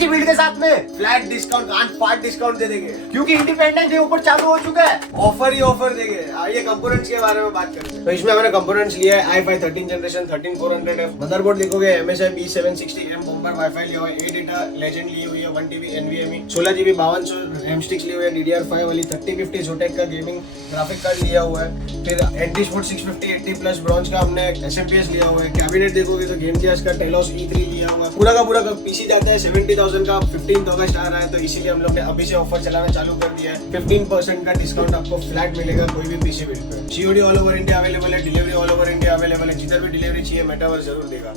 की बिल्ड के साथ में फ्लैट डिस्काउंट, 8 डिस्काउंट दे देंगे क्योंकि इंडिपेंडेंस डे ऊपर चालू हो चुका है। ऑफर ही ऑफर देंगे। आइए कंपोनेंट्स के बारे में बात करते हैं। तो इसमें मैंने कंपोनेंट्स लिया है i5 13 जनरेशन 13400F। मदरबोर्ड देखोगे MSI B760M बम्पर वाईफाई लिया हुआ है, 8 डेटा लेजेंड ली हुई है, 1TB NVMe, 16GB 5200 RAM sticks ली हुई है, DDR5 वाली 3050 Zotac का गेमिंग ग्राफिक कार्ड लिया हुआ है। फिर एंटी-स्पोर्ट 650 80 प्लस ब्रॉन्ज का हमने SMPS लिया हुआ है। कैबिनेट देखोगे तो गेम जीएस का टेलोस E3 लिया हुआ है। पूरा का पूरा पीसी जाता है 70,000 का, 15 का स्टार आया, तो इसीलिए हम लोग ने अभी से ऑफर चलाना चालू कर दिया है। 15% का डिस्काउंट आपको फ्लैट मिलेगा कोई भी PC bill pay. COD all over India available है, delivery all over India available है। जिधर भी डिलीवरी चाहिए मेटावर्स जरूर देगा।